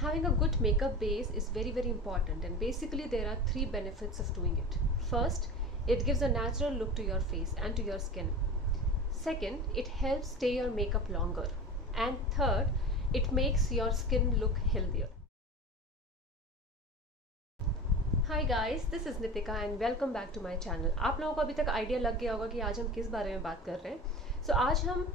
Having a good makeup base is very important, and basically there are three benefits of doing it. First, it gives a natural look to your face and to your skin. Second, it helps stay your makeup longer. And third, it makes your skin look healthier. Hi guys, this is Nitika and welcome back to my channel. आप लोगों को अभी तक idea लग गया होगा कि आज हम किस बारे में बात कर रहे हैं। आज हम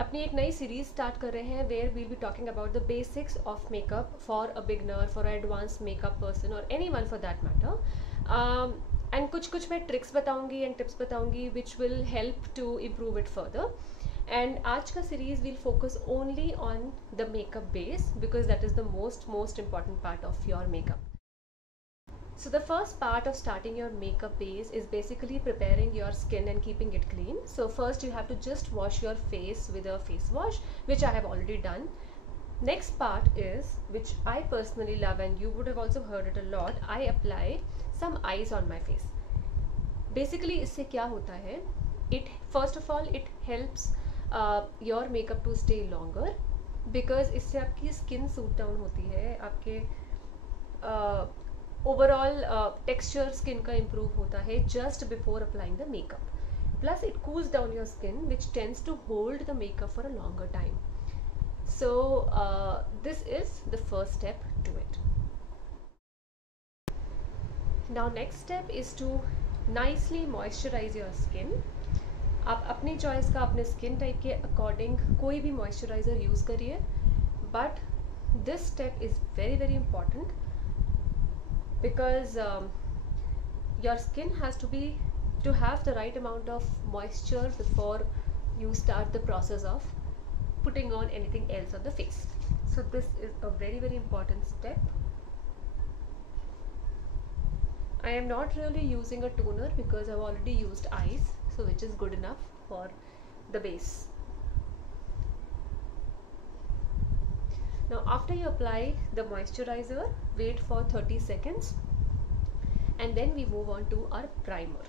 अपनी एक नई सीरीज स्टार्ट कर रहे हैं where will be talking about the basics of makeup for a beginner, for advance makeup person और any one for that matter. And कुछ मैं ट्रिक्स बताऊंगी एंड टिप्स बताऊंगी which will help to improve it further. And आज का series will focus only on the makeup base because that is the most important part of your makeup. So the first part of starting your makeup base is basically preparing your skin and keeping it clean. So first you have to just wash your face with a face wash, which I have already done. Next part is, which I personally love and you would have also heard it a lot, I apply some eyes on my face. Basically इससे क्या होता है, it first of all it helps your makeup to stay longer because इससे आपकी skin suit down होती है, आपके overall texture skin का इम्प्रूव होता है just before applying the makeup. Plus it cools down your skin which tends to hold the makeup for a longer time. So this is the first step to it. Now next step is to nicely moisturise your skin. आप अपनी choice का अपने skin type के according कोई भी moisturiser use करिए, but this step is very important because your skin has to have the right amount of moisture before you start the process of putting on anything else on the face. So this is a very important step. I am not really using a toner because I've already used eyes, so which is good enough for the base. Now after you apply the moisturizer, wait for 30 seconds and then we move on to our primer.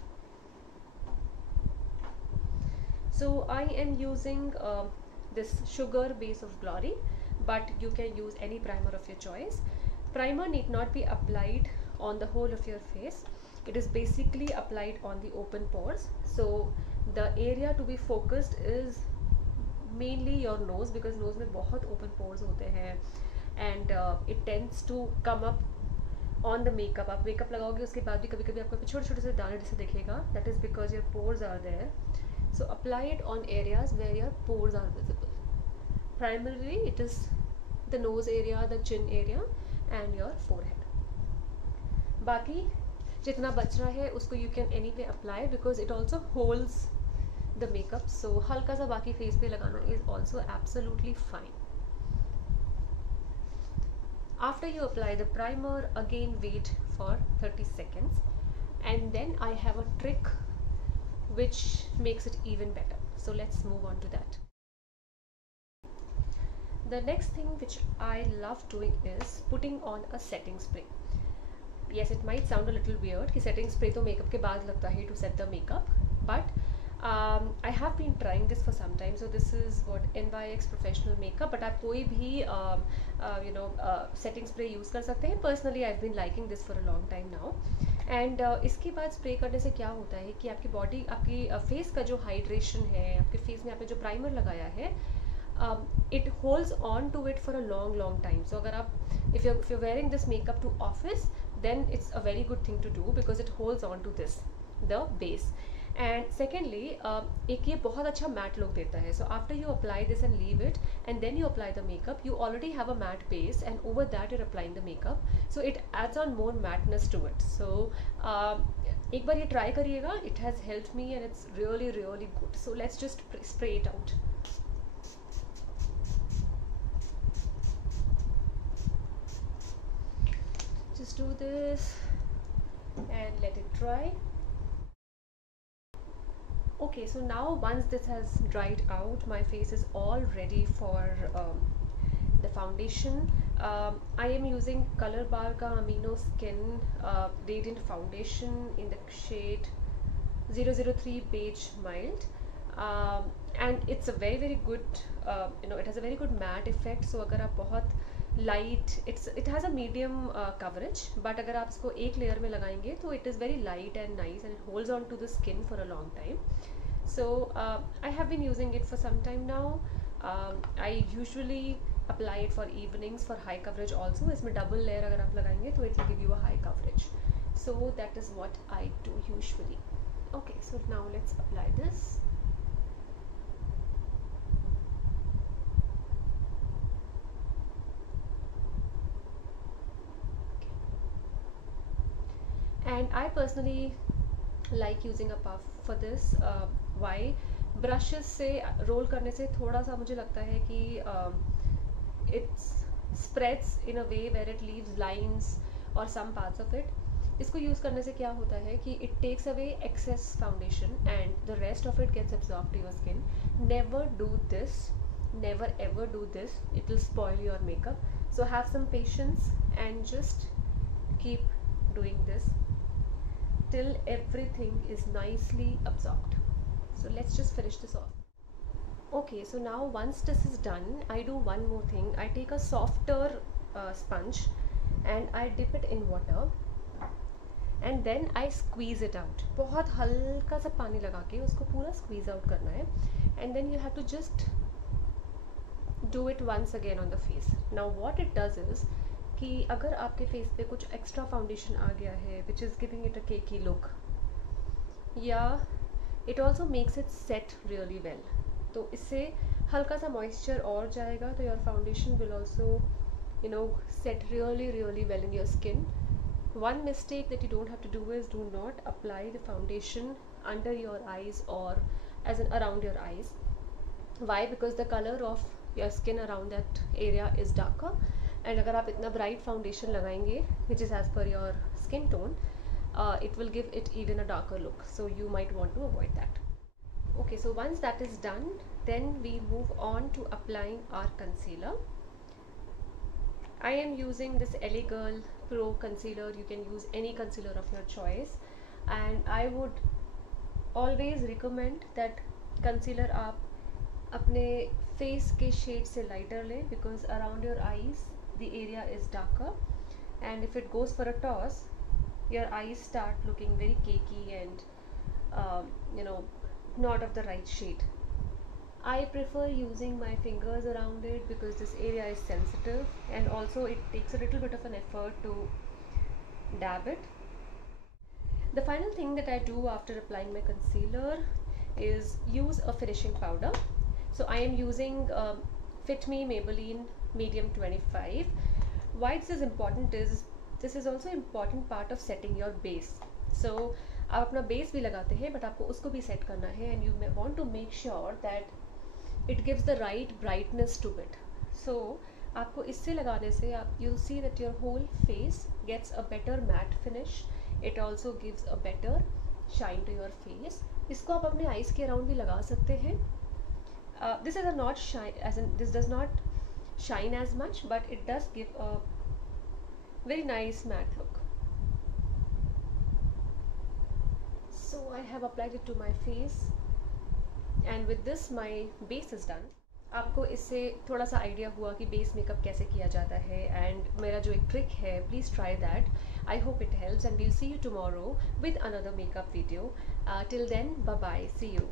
So I am using this Sugar Base of Glory, but you can use any primer of your choice. Primer need not be applied on the whole of your face. It is basically applied on the open pores. So the area to be focused is mainly your nose because nose में बहुत open pores होते हैं and it tends to come up on the makeup. आप makeup लगाओगे उसके बाद भी कभी कभी आपको छोटे छोटे से दाने जैसे दिखेगा, that is because your pores are there. So apply it on areas where your pores are visible. Primarily it is the nose area, the chin area and your forehead. बाकी जितना बच रहा है उसको you can anyway apply because it also holds the makeup, so हल्का सा बाकी face पे लगाना is also absolutely fine. After you apply the primer, again wait for 30 seconds and then I have a trick which makes it even better. So let's move on to that. The next thing which I love doing is putting on a setting spray. Yes, it might sound a little weird कि setting spray तो makeup के बाद लगता है to set the makeup, but I have been trying this for some time. So this is what NYX Professional Makeup, but आप कोई भी setting spray use कर सकते हैं. Personally I've been liking this for a long time now. And इसके बाद spray करने से क्या होता है कि आपकी बॉडी, आपकी फेस का जो हाइड्रेशन है, आपके फेस में आपने जो प्राइमर लगाया है, it holds on to it for a long time. So अगर आप if you're wearing this makeup to office, then it's a very good thing to do because it holds on to this, the base. And secondly एक ये बहुत अच्छा matte look देता है. So after you apply this and leave it and then you apply the makeup, you already have a matte base and over that you're applying the makeup, so it adds on more matteness to it. So एक बार ये try करिएगा, it has helped me and it's really good. So let's just spray it out. Just do this and let it dry. Okay, so now once this has dried out, my face is all ready for the foundation. I am using Color Bar ka Amino Skin Radiant Foundation in the shade 003 Beige Mild. And it's a very good, it has a very good matte effect. So अगर आप बहुत light, it has a medium coverage, but अगर आप इसको एक layer में लगाएंगे तो it is very light and nice and it holds on to the skin for a long time. So I have been using it for some time now. I usually apply it for evenings for high coverage also. इसमें double layer अगर आप लगाएंगे तो it will give you a high coverage. So that is what I do usually. Okay, so now let's apply this. And I personally like using a puff for this. Why? Brushes से roll करने से थोड़ा सा मुझे लगता है कि it spreads in a way where it leaves lines or some parts of it. इसको यूज़ करने से क्या होता है कि it takes away excess foundation and the rest of it gets absorbed to your skin. Never do this. Never ever do this. It will spoil your makeup. So have some patience and just keep doing this till everything is nicely absorbed. So let's just finish this off. Okay, so now once this is done, I do one more thing. I take a softer sponge and I dip it in water and then I squeeze it out. बहुत हल्का सा पानी लगा के उसको पूरा squeeze out करना है and then you have to just do it once again on the face. Now what it does is कि अगर आपके फेस पे कुछ एक्स्ट्रा फाउंडेशन आ गया है which is giving it a cakey look, या it also makes it set really well, तो इससे हल्का सा मॉइस्चर और जाएगा तो your foundation will also set really really well in your skin. One mistake that you don't have to do is do not apply the foundation under your eyes or as in around your eyes. Why? Because the color of your skin around that area is darker and अगर आप इतना bright foundation लगाएंगे which is as per your skin tone, it will give it even a darker look, so you might want to avoid that. Okay, so once that is done, then we move on to applying our concealer. I am using this LA Girl Pro concealer. You can use any concealer of your choice and I would always recommend that concealer आप अपने face के shade से lighter लें because around your eyes the area is darker and if it goes for a toss your eyes start looking very cakey and not of the right shade. I prefer using my fingers around it because this area is sensitive and also it takes a little bit of an effort to dab it. The final thing that I do after applying my concealer is use a finishing powder. So I am using Fit Me Maybelline Medium 25. Why this is important is this is also important part of setting your base. So आप अपना base भी लगाते हैं but आपको उसको भी set करना है and you want to make sure that it gives the right brightness to it. So आपको इससे लगाने से आप you'll see that your whole face gets a better matte finish. It also gives a better shine to your face. इसको आप अपने eyes के around भी लगा सकते हैं. This is a not shine, as in this does not shine as much, but it does give a very nice matte look. So I have applied it to my face and with this my base is done. आपको इससे थोड़ा सा idea हुआ कि base makeup कैसे किया जाता है एंड मेरा जो एक ट्रिक है please try that. I hope it helps and we'll see you tomorrow with another makeup video. Till then bye bye, see you.